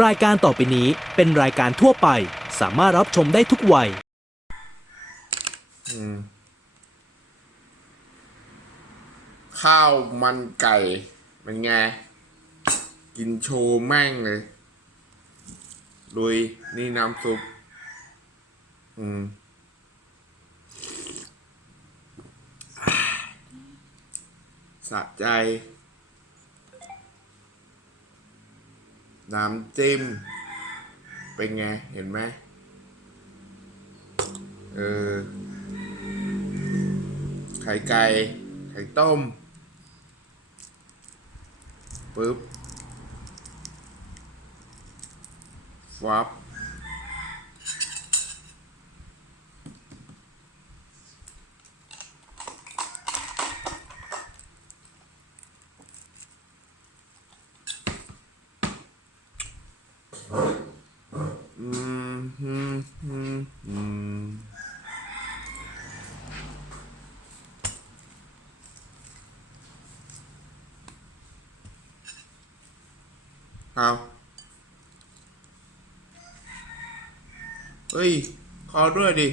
รายการต่อไปนี้เป็นรายการทั่วไป สามารถรับชมได้ทุกวัย อืม ข้าวมันไก่เป็นไง กินโชว์แม่งเลยลุยนี่น้ำซุป อืม สะใจ น้ำจิ้ม เป็นไง เห็นไหมเออ ไข่ไก่ ไข่ต้ม ปึ๊บ ฟับ อืมอืมอืมอืม เอาเฮ้ย ขอ ด้วยดิ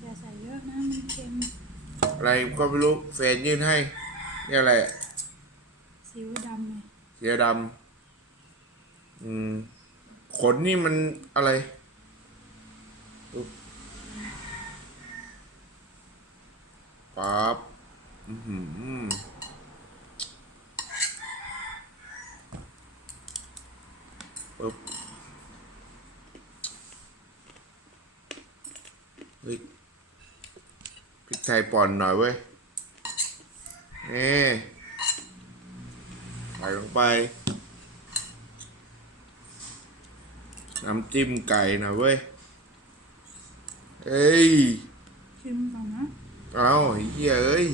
อย่าใส่เยอะนะมันเค็มอะไรก็ไม่รู้แฟนยื่นให้ นี่อะไรอะซีอิ๊วดำไงเสียดำอืม ขนนี่มันอะไรปึ๊บปั๊บอือหือปึ๊บเฮ้ย พริกไทยป่อนหน่อยเว้ยนี่ใส่ลงไป น้ำจิ้มไก่หน่อยเว้ย เอ้ยชิมก่อนนะเอาไอ้เหี้ยเอ้ย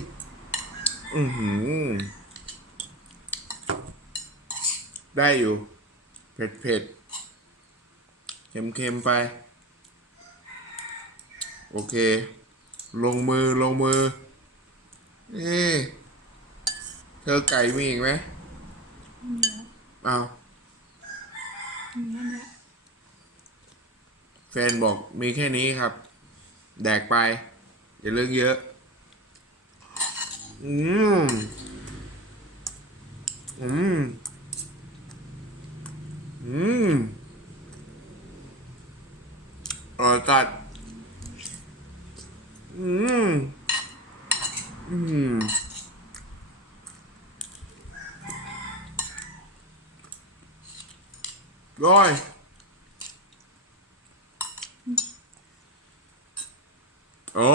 อือหือ ได้อยู่ เผ็ดเผ็ดเค็มเค็มๆไป โอเค ลงมือลงมือเอ๊ะเธอไก่มีอีกไหมไม่มีแล้วเอามีนั่นแหละแฟนบอกมีแค่นี้ครับ แดกไป อย่าเรื่องเยอะ อืม อืม อืมอร่อยจัด อืม อืม ร้อยอ๋อ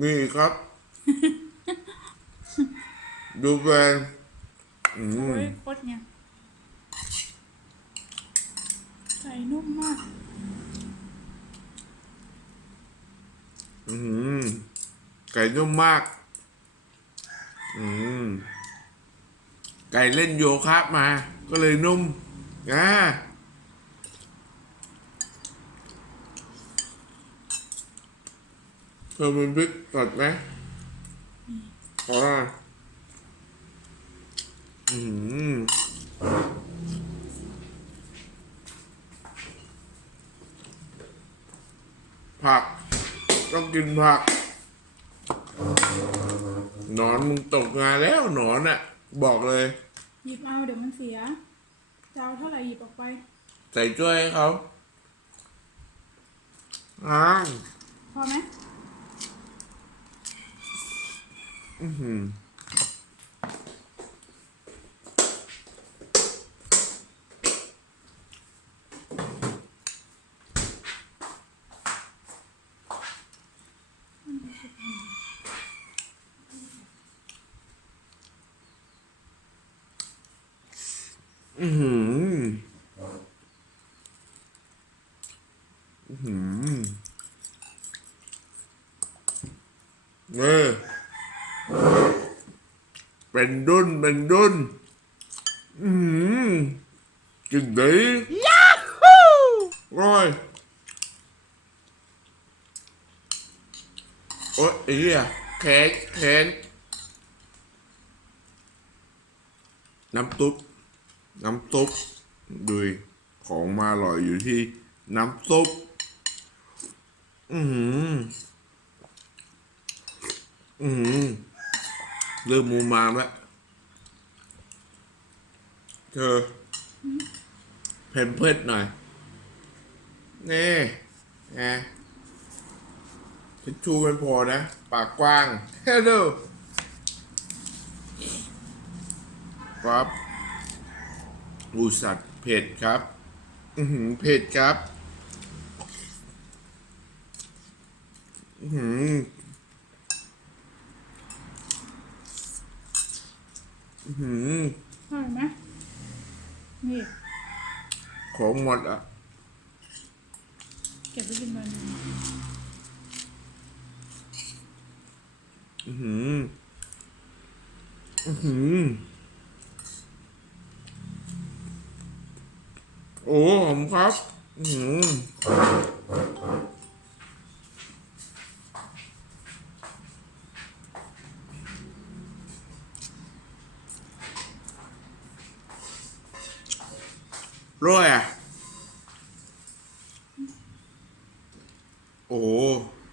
มีอีกครับ ดูแบรนด์อืโอ้มยโคตรเนี่ยไก่นุ่มมาก อืมไก่นุ่มมาก อืมไก่เล่นโยคะมา ก็เลยนุ่มอ่าเธอเป็นพริกสดไหมอ๋ออืมผัก ต้องกินผัก หนอนมึงตกงานแล้วหนอนอะ บอกเลย หยิบเอาเดี๋ยวมันเสียจะเอาเท่าไหร่หยิบออกไป ใส่ช่วยให้เขาอ้างพอไหม อื้อหืออือหืออื้อหือเออ เป็นดุนเป็นดุนอืมกินดียาฮูร้อยโอ๊ยไอ้เหี้ เริ่มมูมามแล้ว เธอเพนเพิดหน่อย นี่ไงทิชชูไม่พอนะ ปากกว้างเฮลโลครับอูสัตว์เผ็ดครับ อือหือเผ็ดครับ อือหือ อือ หืออร่อยไหมนี่ของหมดอะ เก็บไว้กินวันหนึงอือหือ อือหือ โอ้ผมครับ อือหือ ร้อยอะโอ้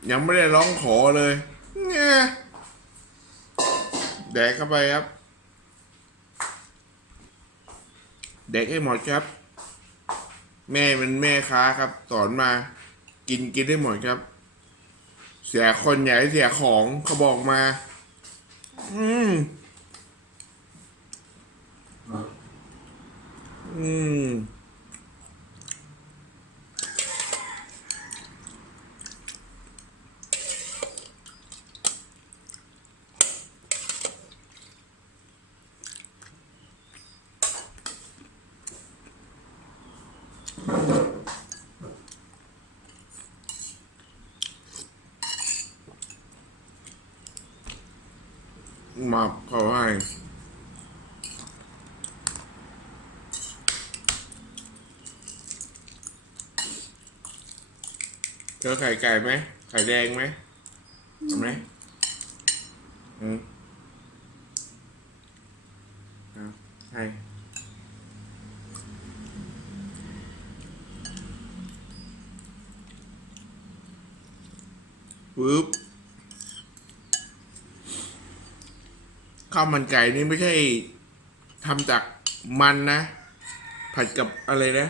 ยังไม่ได้ร้องขอเลยเนี่ยแดกเข้าไปครับ แดกให้หมดครับ แม่เป็นแม่ค้าครับ สอนมา กินกินให้หมดครับ เสียคนใหญ่เสียของเขาบอกมา อืมอืม มาเขาให้เจอไข่ไก่ไหมไข่แดงไหมทำไหมอืมเอาให้ปึ๊บ ข้าวมันไก่นี่ไม่ใช่ทำจากมันนะ ผัดกับอะไรนะ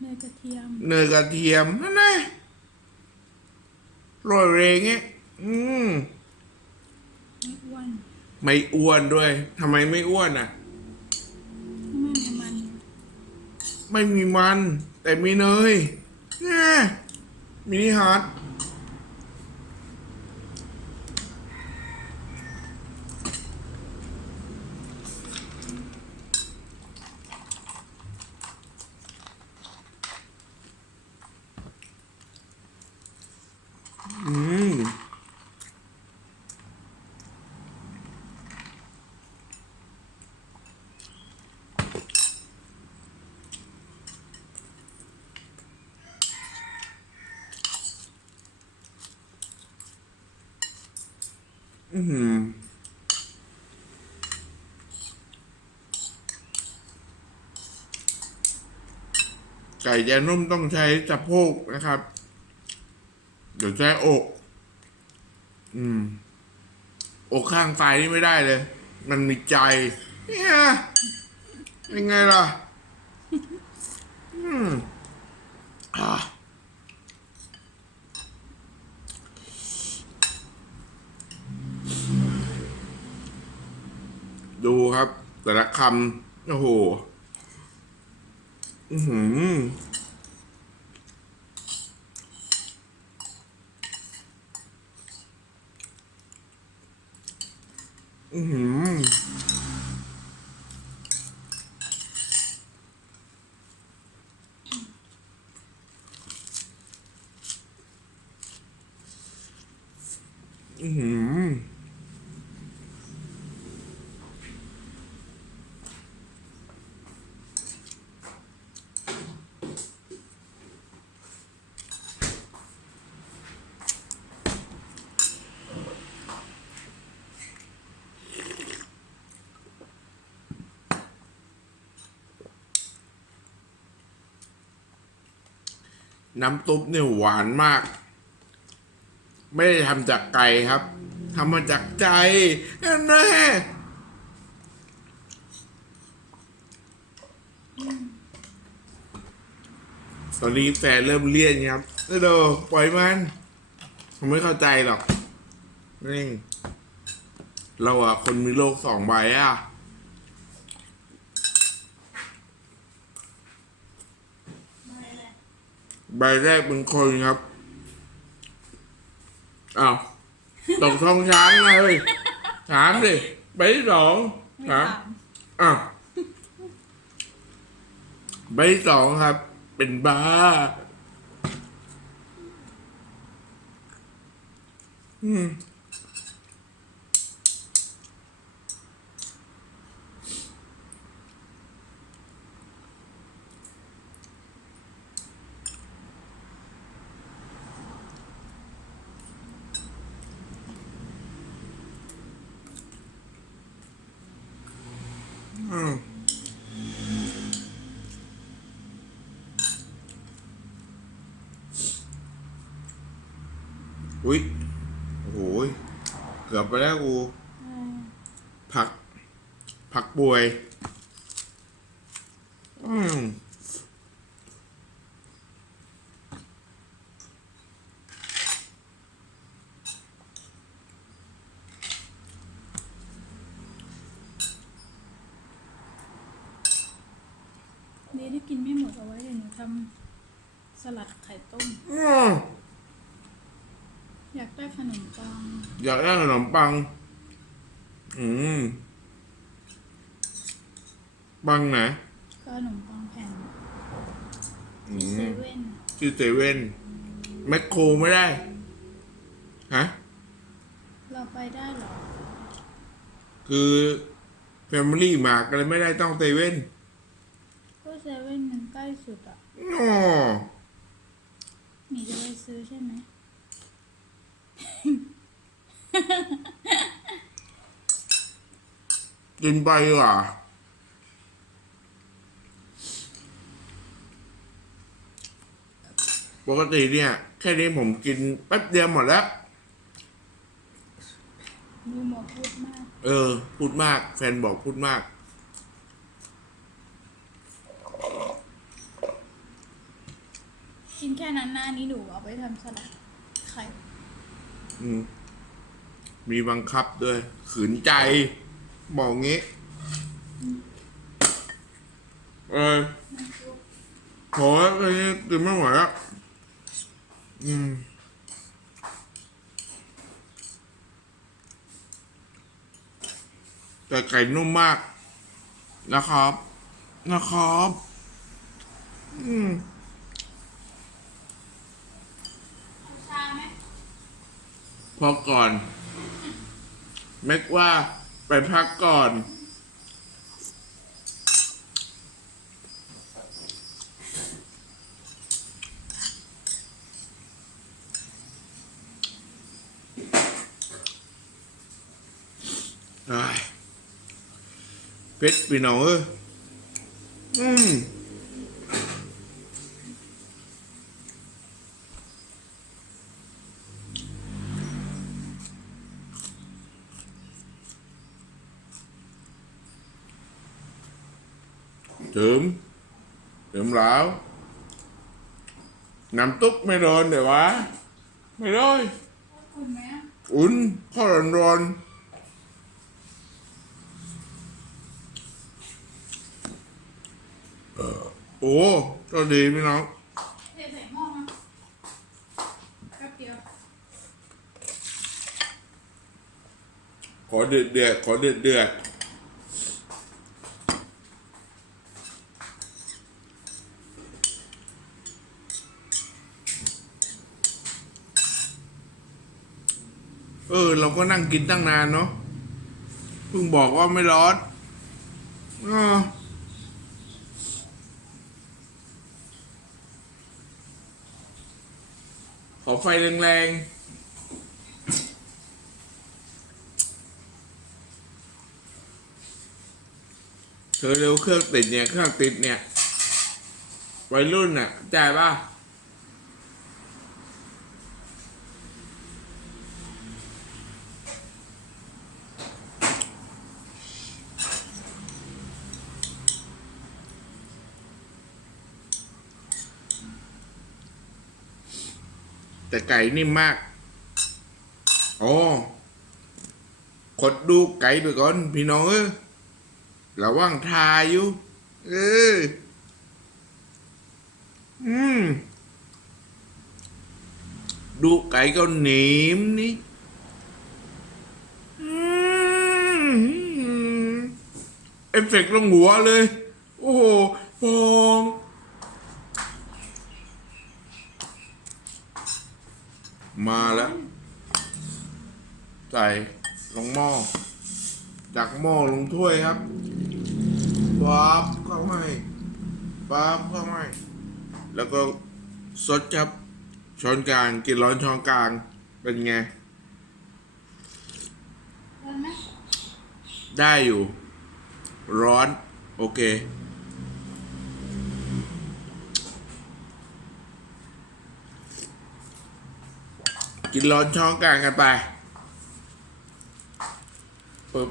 เนยกระเทียม เนยกระเทียมนั่นไงโรยเรงเงี้ยอืมไม่อ้วนไม่อ้วนด้วยทำไมไม่อ้วนอะ ไม่มีมันไม่มีมัน แต่มีเนยเนี่ยมินิฮาร์ด ไก่จะนุ่มต้องใช้สะโพกนะครับ เดี๋ยวใช้อก อืม อกข้างซ้ายนี่ไม่ได้เลย มันมีใจ เนี่ยยังไงล่ะ อืมอ่า ดูครับ แต่ละคำโอ้โหอือหืออื น้ำซุปเนี่ยหวานมาก ไม่ได้ทำจากไก่ครับทำมาจากใจแน่ตอนนี้แฟนเริ่มเลี่ยนครับแล้วเดอปล่อยมัน ผมไม่เข้าใจหรอกนี่เราอะคนมีโลกสองใบอะ ใบแรกเป็นคนครับ อ้าวตกท้องช้างเลยถามดิใบที่สองไม่ถามถามอ้าวใบที่สองครับ เป็นบ้า อืม อืมอุ้ยโอ้โหยเกือบไปแล้วกูเออผัก ผักป่วย อืม ดีที่กินไม่หมดเอาไว้เดี๋ยวหนูทำ สลัดไข่ต้มอืมอยากได้ขนมปังอยากได้ขนมปัง อืมปังไหนก็ขนมปังแผ่นอืเซมเว่นที่เซเว่นแมคโครไม่ได้ ฮะ เราไปได้เหรอ คือแฟมิลี่มาก็เลยไม่ได้ต้องเซเว่นก็เซเว่นมันใกล้สุดอะ อ๋อ หมีจะไปซื้อใช่ไหม กินไปดีกว่าปกติเนี่ย แค่นี้ผมกินแป๊บเดียวหมดแล้ว ดูหมอพูดมาก เออ พูดมาก แฟนบอกพูดมาก กินแค่ นั้นหน้านี้หนูเอาไปทำสลัดไข่อืมมีบังคับด้วย ขืนใจ บอกงี้ เออขออะไรนี้กินไม่ไหวแล้วอืมแต่ไก่นุ่มมาก นะครับ นะครับ อืม ชาไหม พอก่อนแม็กว่าไปพักก่อนไอ้เพชรพี่น้องเอ้ยอืม ถึมถึมแล้วน้ำตุ๊กไม่โดนเดี๋ยววะ ไม่ได้คุณไหมอุ่นข้าวร้อนๆเออโอ้ก็ดีพี่น้องใส่หม้อมาแป๊บเดียวขอเดือดเดือดขอเดือดเดือด เออ เราก็นั่งกินตั้งนานเนาะเพิ่งบอกว่าไม่ร้อนออขอไฟแรงๆเธอเร็วเครื่องติดเนี่ย เครื่องติดเนี่ย วัยรุ่นน่ะจ่ายป่ะ แต่ไก่นิ่มมากอ๋อขดดูไก่ไปก่อนพี่น้องเออระว่างทายอยู่ เออ อืม ดูไก่ก็หนีมนี่อืมเอฟเฟกต์ลงหัวเลย โอ้โหฟอง มาแล้ว ใส่ลงหม้อ จากหม้อลงถ้วยครับปั๊บเข้าให้ปั๊บเข้าให้แล้วก็ซดครับ ช้อนกลาง กินร้อนช้อนกลาง เป็นไงร้อนไหมได้อยู่ ร้อน โอเค กินร้อนช้อนกลางกันไปปึ๊บ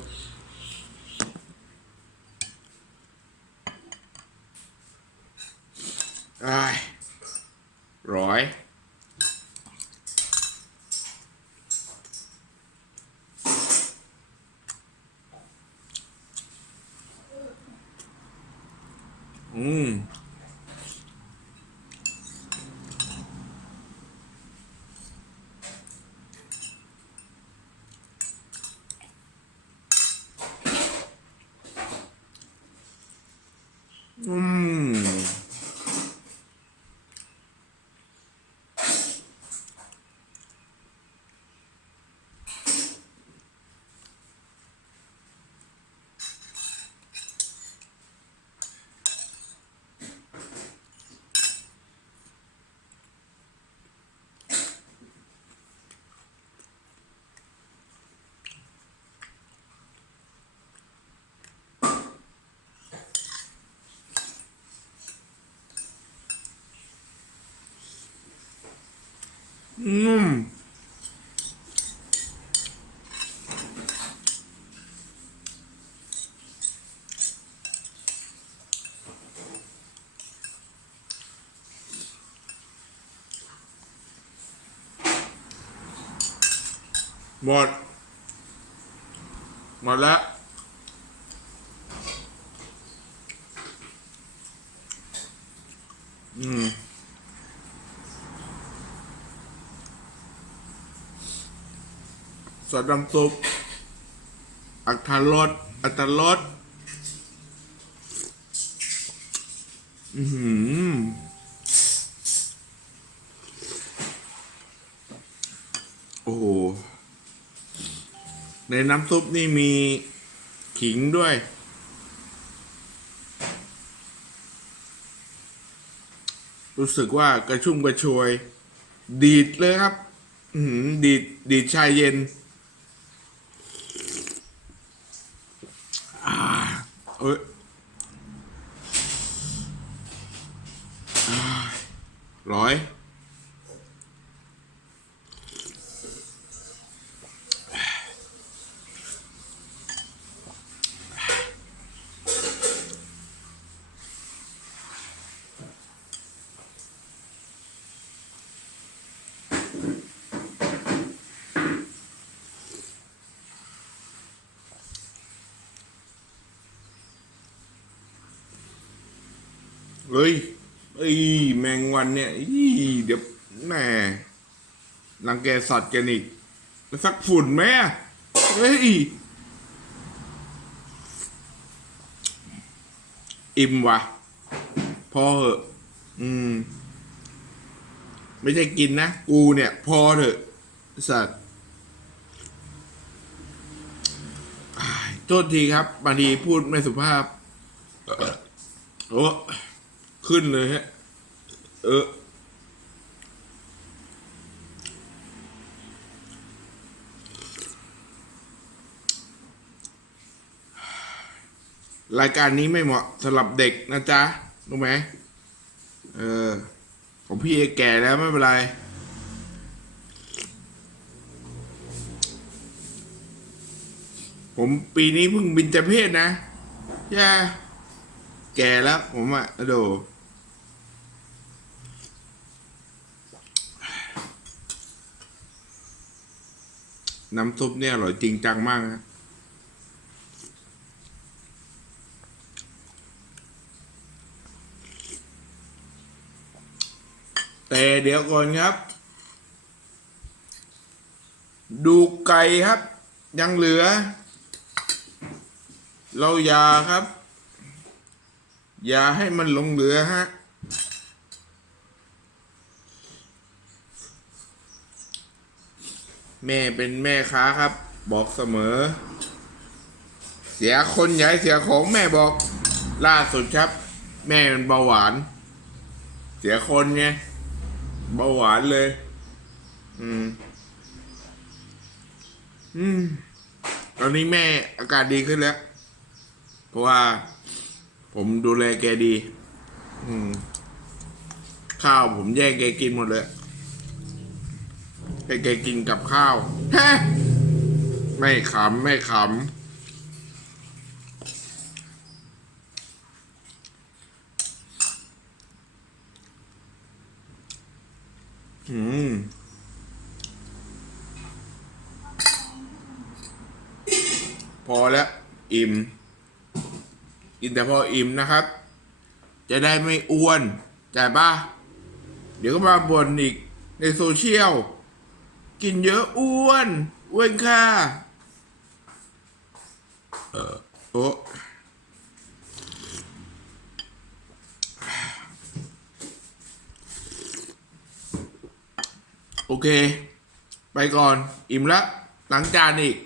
อ้ร้อยอืม อืม อืมหมด หมดแล้ว อืม สดน้ำซุปอัตรสอัตรสอือหือโอ้โห ในน้ำซุปนี่มีขิงด้วย รู้สึกว่ากระชุ่มกระชวย ดีดเลยครับอือหือดีด ดีดชายเย็น อ่า เอ้ยอ่าร้อย เฮ้ยเอ้ยแมงวันเนี่ยอีเดี๋ยวแหม่รังแกสัตว์กันอีกแล้วสักฝุ่นไหมเฮ้ยอิ่มวะพอเหอะ อืม ไม่ใช่กินนะ กูเนี่ย พอเถอะ สัตว์โทษทีครับบางทีพูดไม่สุภาพ โอ้ ขึ้นเลยฮะ เออ รายการนี้ไม่เหมาะสำหรับเด็กนะจ๊ะ รู้ไหม เออ ของพี่แก่แล้วไม่เป็นไรผมปีนี้เพิ่งบินจะเพศนะ ย่า แก่แล้วผมอะโด น้ำซุปเนี่ยอร่อยจริงจังมากนะแต่เดี๋ยวก่อนครับ ดูไก่ครับ ยังเหลือ เราอย่าครับ อย่าให้มันหลงเหลือฮะ แม่เป็นแม่ค้าครับ บอกเสมอ เสียคนใหญ่เสียของแม่บอกล่าสุดครับ แม่เป็นเบาหวาน เสียคนไงเบาหวานเลย อืม อืม ตอนนี้แม่อาการดีขึ้นแล้ว เพราะว่า ผมดูแลแกดี อืม ข้าวผมแย่งแกกินหมดเลย ให้แกกินกับข้าวแฮไม่ขำไม่ขำอืมพอแล้ว อิ่ม กินแต่พออิ่มนะครับ จะได้ไม่อ้วน ใจ่ป่ะ เดี๋ยวก็มาบ่นอีกในโซเชียล กินเยอะอ้วน อ้วนค่ะ เออโอ้โอเค ไปก่อน อิ่มละล้างจานอีก